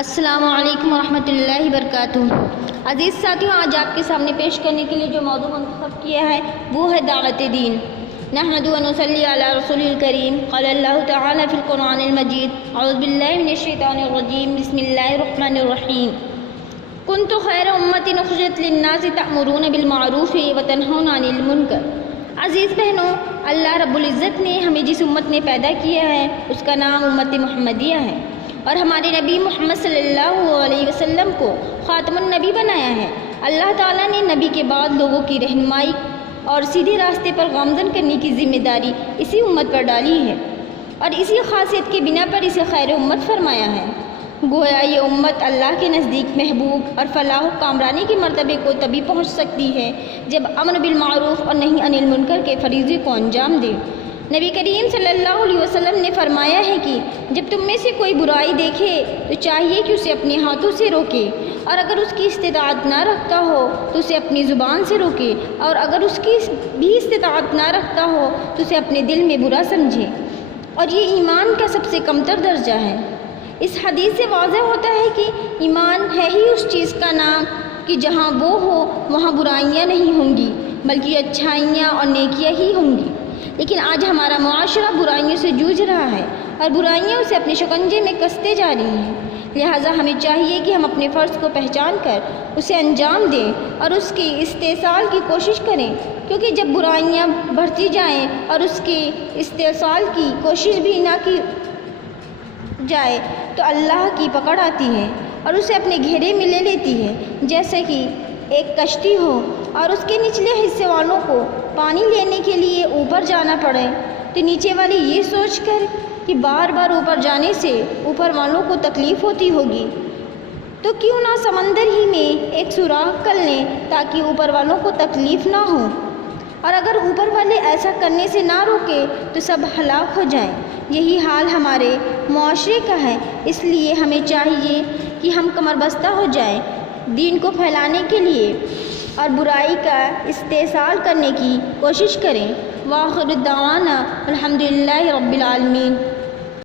السلام علیکم ورحمۃ اللہ وبرکاتہ۔ عزیز ساتھیوں، آج آپ کے سامنے پیش کرنے کے لیے جو موضوع منتخب کیا ہے وہ ہے دعوت دین۔ نحمد و نصلی علی رسول الکریم۔ قال اللہ تعالی فی القرآن المجید اعوذ باللہ من الشیطان الرجیم بسم اللہ الرحمن الرحیم۔ کنت خیر امت اخرجت للناس تأمرون بالمعروف وتنہون عن المنکر۔ عزیز بہنوں، اللہ رب العزت نے ہمیں جس امت نے پیدا کیا ہے اس کا نام امت محمدیہ ہے، اور ہمارے نبی محمد صلی اللہ علیہ وسلم کو خاتم النبی بنایا ہے۔ اللہ تعالیٰ نے نبی کے بعد لوگوں کی رہنمائی اور سیدھے راستے پر گامزن کرنے کی ذمہ داری اسی امت پر ڈالی ہے، اور اسی خاصیت کے بنا پر اسے خیر امت فرمایا ہے۔ گویا یہ امت اللہ کے نزدیک محبوب اور فلاح و کامرانی کے مرتبے کو تبھی پہنچ سکتی ہے جب امر بالمعروف اور نہی عن المنکر کے فریضے کو انجام دے۔ نبی کریم صلی اللہ علیہ وسلم نے فرمایا ہے کہ جب تم میں سے کوئی برائی دیکھے تو چاہیے کہ اسے اپنے ہاتھوں سے روکے، اور اگر اس کی استطاعت نہ رکھتا ہو تو اسے اپنی زبان سے روکے، اور اگر اس کی بھی استطاعت نہ رکھتا ہو تو اسے اپنے دل میں برا سمجھے، اور یہ ایمان کا سب سے کمتر درجہ ہے۔ اس حدیث سے واضح ہوتا ہے کہ ایمان ہے ہی اس چیز کا نام کہ جہاں وہ ہو وہاں برائیاں نہیں ہوں گی بلکہ اچھائیاں اور نیکیاں ہی ہوں گی۔ لیکن آج ہمارا معاشرہ برائیوں سے جوجھ رہا ہے اور برائیاں اسے اپنے شکنجے میں کستے جا رہی ہیں۔ لہٰذا ہمیں چاہیے کہ ہم اپنے فرض کو پہچان کر اسے انجام دیں اور اس کی استحصال کی کوشش کریں، کیونکہ جب برائیاں بڑھتی جائیں اور اس کی استحصال کی کوشش بھی نہ کی جائے تو اللہ کی پکڑ آتی ہے اور اسے اپنے گھیرے میں لے لیتی ہے، جیسے کہ ایک کشتی ہو اور اس کے نچلے حصے والوں کو پانی لینے کے لیے اوپر جانا پڑے، تو نیچے والے یہ سوچ کر کہ بار بار اوپر جانے سے اوپر والوں کو تکلیف ہوتی ہوگی تو کیوں نہ سمندر ہی میں ایک سوراخ کر لیں تاکہ اوپر والوں کو تکلیف نہ ہو، اور اگر اوپر والے ایسا کرنے سے نہ روکے تو سب ہلاک ہو جائیں۔ یہی حال ہمارے معاشرے کا ہے، اس لیے ہمیں چاہیے کہ ہم کمر بستہ ہو جائیں دین کو پھیلانے کے لیے اور برائی کا استحصال کرنے کی کوشش کریں۔ وآخر دعوانا الحمدللہ رب العالمین۔